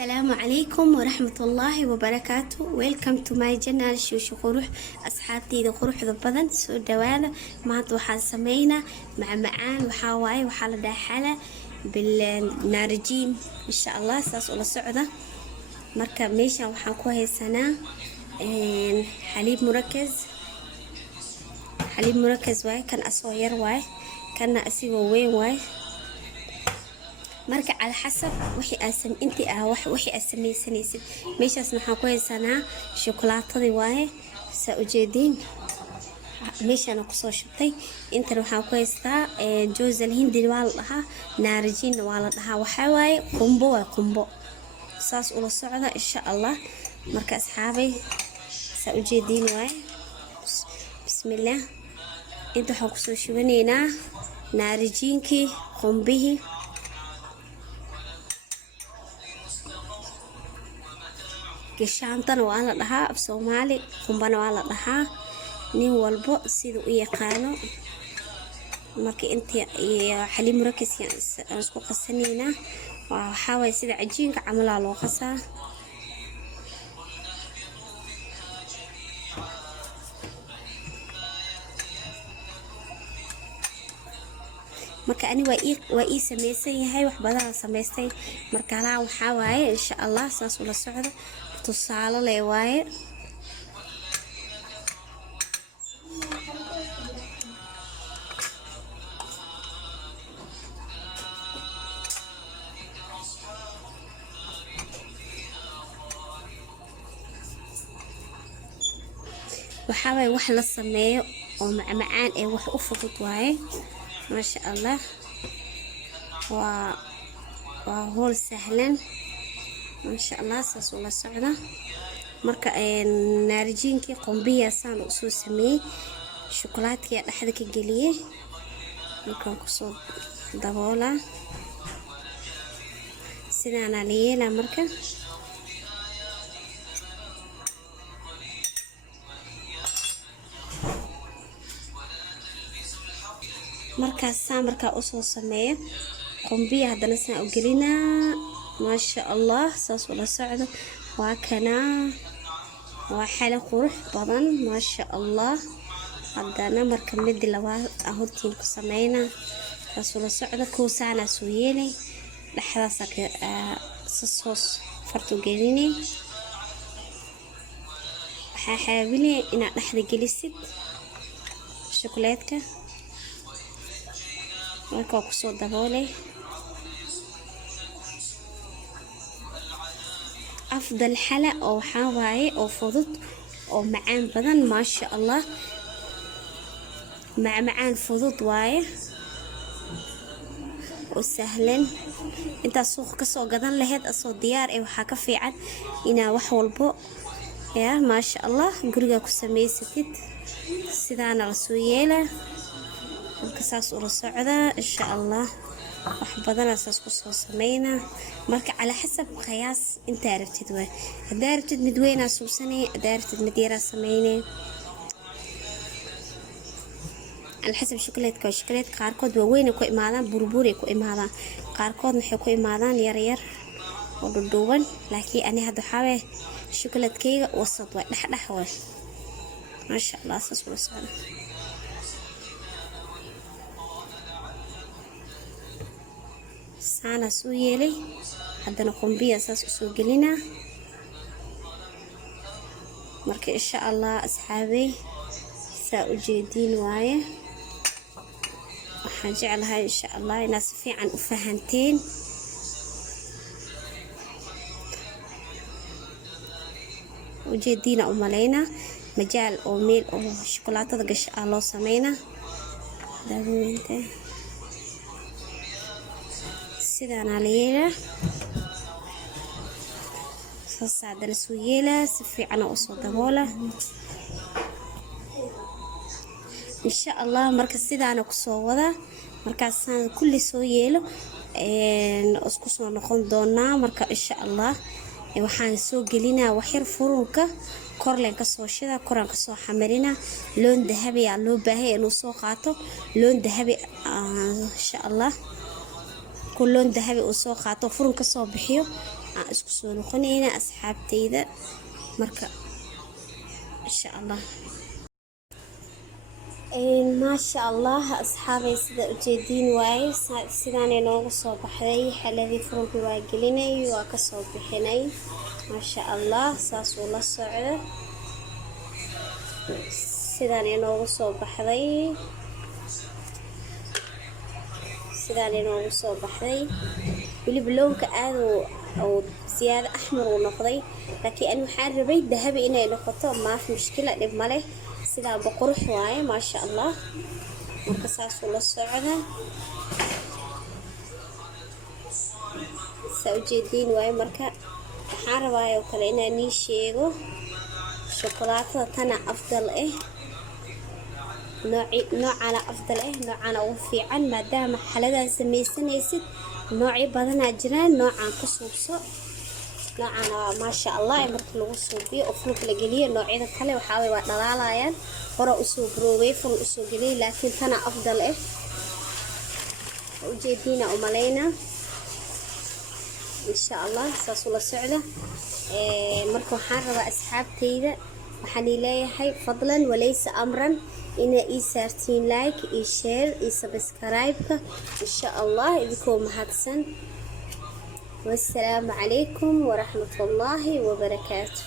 السلام عليكم ورحمة الله وبركاته. Welcome to my channel شوشو قروح أصحابتي ذا قروح ذا بدن سو دوالا ما توحى سمينا مع معان وحاواي وحالة دا حالة بالنارجين إن شاء الله ساس ولا صعدة مركب ميشا وحاكوها هي السنة حليب مركز واي كان أصوير واي كان أسيوه وين واي marka على حسب وحي أسم أنت وحي أسمي سنيسد مش أسمح كويس أنا شوكولاتة واي سأجدين مش أنا قصو شطي أنت روح كويس تا جوز الهندي والها نارجين والها وحواي قنبو صاص ولا صعدة إن شاء الله مرك أصحابي سأجدين واي بسم الله أنت حقصو شوانينا نارجينكي قنبه gashaantana waa la dhahaa af Soomaali qumbana waa la dhahaa nin walbo sidoo u yaqaano marka inta xaliim murakas aan isku qasanayna waxa way sida cajiinka camala loo qasaa marka ani waa ii sameeyay yahay wax badan sameystay marka la waxa waaye insha Allah saas ula socdo tusaale leh waaye waxa way wax la sameeyo oo macaan ee wax u fudud waaye ما شاء الله وهو سهلا ما شاء الله ساس ولا صعدة مركا نارجينكي قنبية سان أصو سمي شوكولاتكي أحدك الجلية مركا قصود دبولة سنانا ليلا مركا markaasaan markaa u soo sameeyo qumbiya hadana saan u gelinaa ma sha Allah saas wala socdo waa kana waa xal qurux badan ma sha Allah hadana marka mid labaad ahortiin ku sameeyna saas wala socdo ko saana soo yeelay dhaxdaas ka soos farto gelini waxa xaabili inaad dhaxda gelisid shokolaadka marka ku soo daboolay afdal xala oo waxa waaye oo fudud oo macaan badan ma sha Allah macaan fudud waaye oo sahlan inta suuq ka soo gadan lahayd asoo diyaar ee waxa ka fiican ina wax walbo ya ma sha Allah guriga ku sameysatid sidaana la soo yeelaa كساس ولا صعدة إن شاء الله وحبضنا أساس قصة سمينا مرك على حسب قياس أنت عرفت دوين دارت مدوينة سوسني دارت مديرة سمينة على حسب شوكولات قاركود وين كوي معدان بربوري كوي معدان قاركود نحو كوي معدان يرير ودودوان لكن أنا هادو حاوي شوكولات كي وسط واي نحوي ما شاء الله أساس ولا صعدة سانا سويلي عندنا قنبية أساس سوقلنا مركي إن شاء الله أصحابي سأجدين وايه وحنجعلها إن شاء الله ناس في عن أفهمتين وجدينا أمالينا مجال أو ميل أو شوكولاتة دقش الله سمينا دابو انت sidaan aleeyna saadana soo yeela si fiican oo soo daboola insha Allah marka sidaana ku soo wada markaasaan kulli soo yeelo isku soo noqon doonaa marka insha Allah waxaan soo gelinaa wax yar furunka korleen ka soo shida koran ka soo xamarina loon dahabi aa loo baahay inuu soo qaato loon dahabi insha Allah كلون ذهبي وسوق قاطو فرن كسو بحيو aan isku soo noqonaynaa asxaabteyda marka insha allah. maasha allah asxaabay sida ujeediin waaye sidaan inoogu soo baxday xaladii furunki waa gelinay waa kasoo bixinay maasha allah saasuu la socdo sidaan inoogu soo baxday weli bilowga aad oo siyaado axmar uu noqday laakiin aan waxaan rabay dahabi inay noqoto maaf mushkila dhib male sidaa boqorux waaye maasha allah marka saasuu la socda saa ujeediin waaye marka waxaan rabaa oo kale inaan ii sheego shukulaatada tana afdal noocana afdal noocana ugu fiican maadaama xaladaa samaysanaysid noocyo badanaa jiraan noocaan ku suubso noocana maasha allah marka lagu suubiyo oo furka la geliyo noocyada kale waxaa waa dhalaalayaan hore usoo broobay furn usoo geliyay laakiin tana afdal ujeediina umalayna insha allah saasuu la socda marka waxaan rabaa asxaabteyda waxaan leeyahay fadlan walaysa amran ina ii saartiin like iyo share iyo subscribe-ka insha allah idinkoo mahadsan. والسلام عليكم ورحمة الله وبركاته.